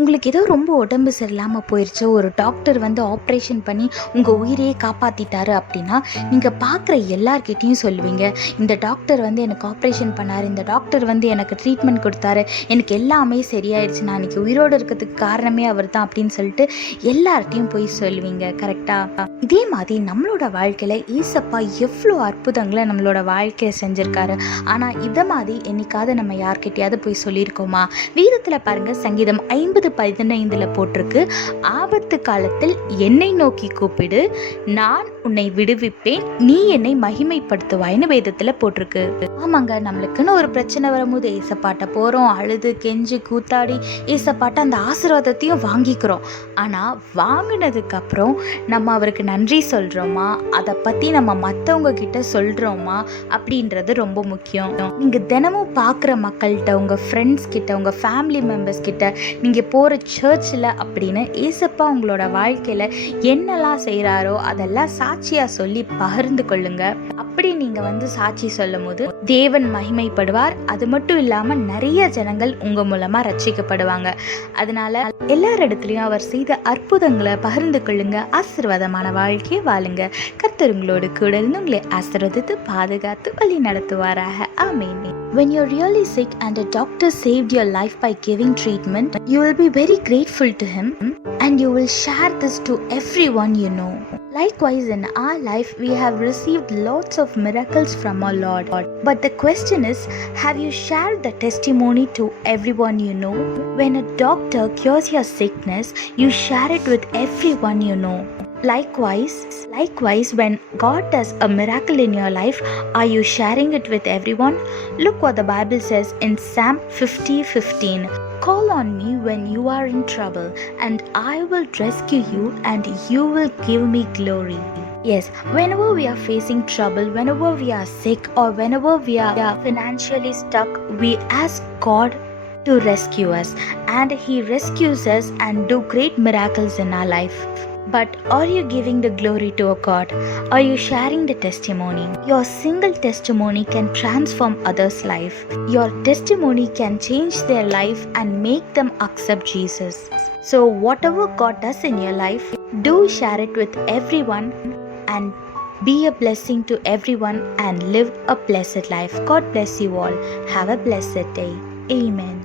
உங்களுக்கு ஏதோ ரொம்ப உடம்பு சரியில்லாமல் போயிடுச்சு, ஒரு டாக்டர் வந்து ஆப்ரேஷன் பண்ணி உங்கள் உயிரையே காப்பாற்றிட்டாரு அப்படின்னா நீங்கள் பார்க்குற எல்லார்கிட்டையும் சொல்லுவீங்க, இந்த டாக்டர் வந்து எனக்கு ஆப்ரேஷன் பண்ணார், இந்த டாக்டர் வந்து எனக்கு ட்ரீட்மெண்ட் கொடுத்தாரு, எனக்கு எல்லாமே சரியாயிடுச்சு, நான் இன்றைக்கி உயிரோடு இருக்கிறதுக்கு காரணமே அவர் தான் அப்படின்னு சொல்லிட்டு எல்லார்ட்டையும் போய் சொல்லுவீங்க. கரெக்டாக? இதே மாதிரி நம்மளோட வாழ்க்கையில் ஏசப்பா எவ்வளோ அற்புதங்களை நம்மளோட வாழ்க்கையை செஞ்சுருக்காரு. ஆனால் இதை மாதிரி என்னைக்காவது நம்ம யார்கிட்டையாவது போய் சொல்லியிருக்கோமா? வீரத்தில் பாருங்கள், சங்கீதம் 50:15 போட்டிருக்கு, ஆபத்து காலத்தில் என்னை நோக்கி கூப்பிடு, நான் உன்னை விடுவிப்பேன், நீ என்னை மகிமைப்படுத்துவாய்னு வேதத்தில் போட்டிருக்கு. ஆமாங்க, நம்மளுக்குன்னு ஒரு பிரச்சனை வரும்போது ஏசப்பாட்ட போகிறோம், அழுது கெஞ்சி கூத்தாடி ஏசப்பாட்ட அந்த ஆசீர்வாதத்தையும் வாங்கிக்கிறோம். ஆனால் வாங்கினதுக்கப்புறம் நம்ம அவருக்கு நன்றி சொல்கிறோமா, அதை பற்றி நம்ம மற்றவங்க கிட்ட சொல்கிறோமா அப்படின்றது ரொம்ப முக்கியம். நீங்கள் தினமும் பார்க்குற மக்கள்கிட்ட, உங்கள் ஃப்ரெண்ட்ஸ் கிட்ட, உங்கள் ஃபேமிலி மெம்பர்ஸ் கிட்ட, நீங்கள் போகிற சர்ச்சில் அப்படின்னு ஏசப்பா உங்களோட வாழ்க்கையில் என்னெல்லாம் செய்கிறாரோ அதெல்லாம் சாட்சியாக சொல்லி பகிர்ந்து கொள்ளுங்க. அப்படி நீங்கள் வந்து சாட்சி சொல்லும் போது தேவன் மகிமைப்படுவார். அது மட்டும் இல்லாமல் நிறைய ஜனங்கள் உங்கள் மூலமாக ரட்சிக்கப்படுவாங்க. அதனால எல்லார் இடத்துலையும் அவர் செய்த அற்புதங்களை பகிர்ந்து கொள்ளுங்க. ஆசீர்வாதமான வாழ்க்கையை வாழுங்க. கர்த்தர் உங்களோடு கூட இருந்து உங்களை ஆசீர்வதித்து பாதுகாத்து வழி நடத்துவாராக. ஆமென். When you're really sick and a doctor saved your life by giving treatment, you will be very grateful to him and you will share this to everyone you know. Likewise, in our life, we have received lots of miracles from our Lord. But the question is, have you shared the testimony to everyone you know? When a doctor cures your sickness, you share it with everyone you know. Likewise, when God does a miracle in your life, are you sharing it with everyone? Look what the Bible says in Psalm 50:15. Call on me when you are in trouble, and I will rescue you, and you will give me glory. Yes, whenever we are facing trouble, whenever we are sick, or whenever we are financially stuck, we ask God to rescue us, and He rescues us and do great miracles in our life. But are you giving the glory to a God? Are you sharing the testimony? Your single testimony can transform others' life. Your testimony can change their life and make them accept Jesus. So whatever God does in your life, do share it with everyone and be a blessing to everyone and live a blessed life. God bless you all. Have a blessed day. Amen.